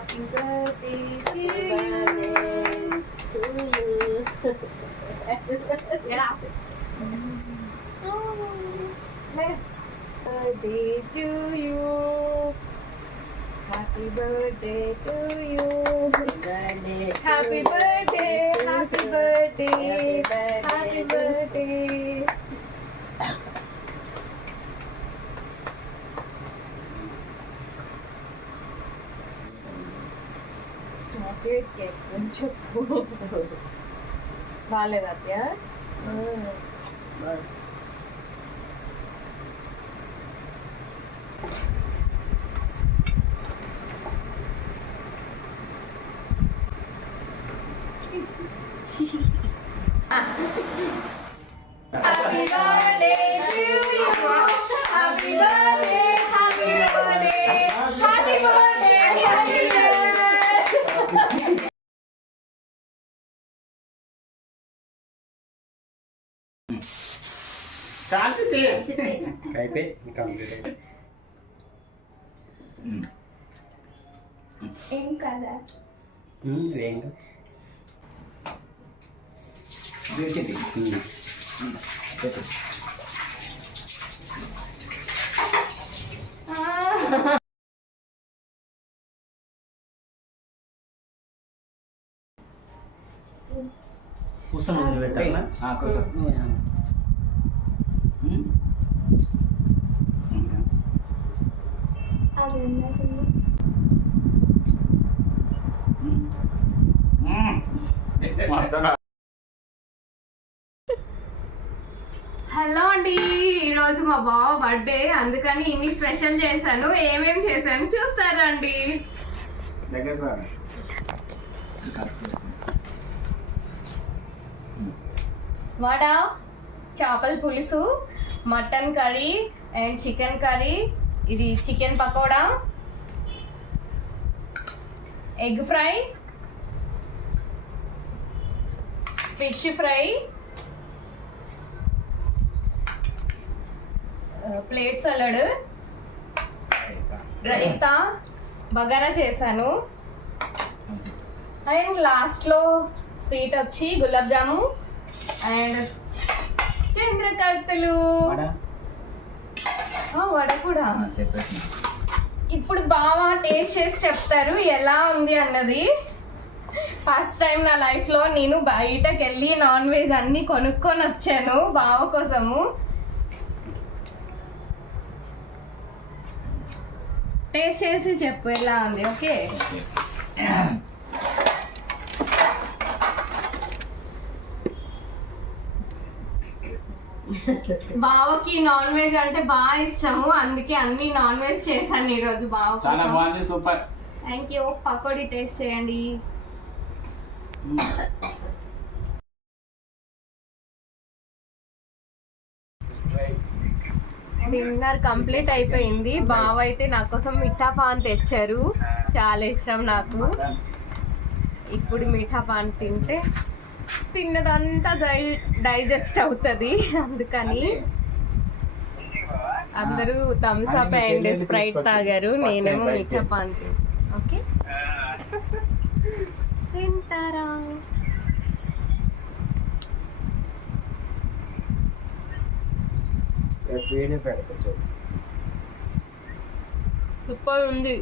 Happy birthday to you. To you. yeah. Oh. Birthday to you. Happy birthday to you. Happy birthday. Happy birthday. Chocolate cake కొంచెం బాగాలేదు అత్య Happy birthday to అయిపోయి అయిపోయి ఏం కదా ఏం. కూర్చొని పెట్టాలా? కొంచెం హలో అండి. ఈరోజు మా బావ బర్త్డే అందుకని ఇన్ని స్పెషల్ చేశాను. ఏమేమి చేశాను చూస్తారా అండి? వడ చేపల పులుసు mutton curry and chicken curry. ఇది chicken pakoda. Egg fry. Fish fry. Plate salad. Raita. Bagara చేశాను. అండ్ లాస్ట్లో స్వీట్ వచ్చి గులాబ్ జాము అండ్ చంద్రకర్తలు వడ? కూడా. చెప్పేసి. ఇప్పుడు బాగా టేస్ట్ చేసి చెప్తారు ఎలా ఉంది అన్నది. ఫస్ట్ టైం నా లైఫ్లో నేను బయటకు వెళ్ళి నాన్ వెజ్ అన్నీ కొనుక్కొని వచ్చాను బావ కోసము. టేస్ట్ చేసి చెప్పు ఎలా ఉంది ఓకే బావకి నాన్ వెజ్ అంటే బాగా ఇష్టము. అందుకే అన్ని నాన్ వెజ్ చేశాను ఈరోజు బావ చాలా కోసం బాగుంది super. Thank you pakodi taste చేయండి. డిన్నర్ కంప్లీట్ అయిపోయింది. బావ అయితే నా కోసం మిఠా పాన్ తెచ్చారు. చాలా ఇష్టం నాకు. ఇప్పుడు మిఠా పాన్ తింటే తిన్నదంతా డై డైజెస్ట్ అవుతుంది అందుకని అందరూ థమ్స్ అప్ అండ్ స్ప్రైట్ తాగారు. నేనేమో మిఠా పాన్ ఓకే? తింటారా? సూపర్ ఉంది.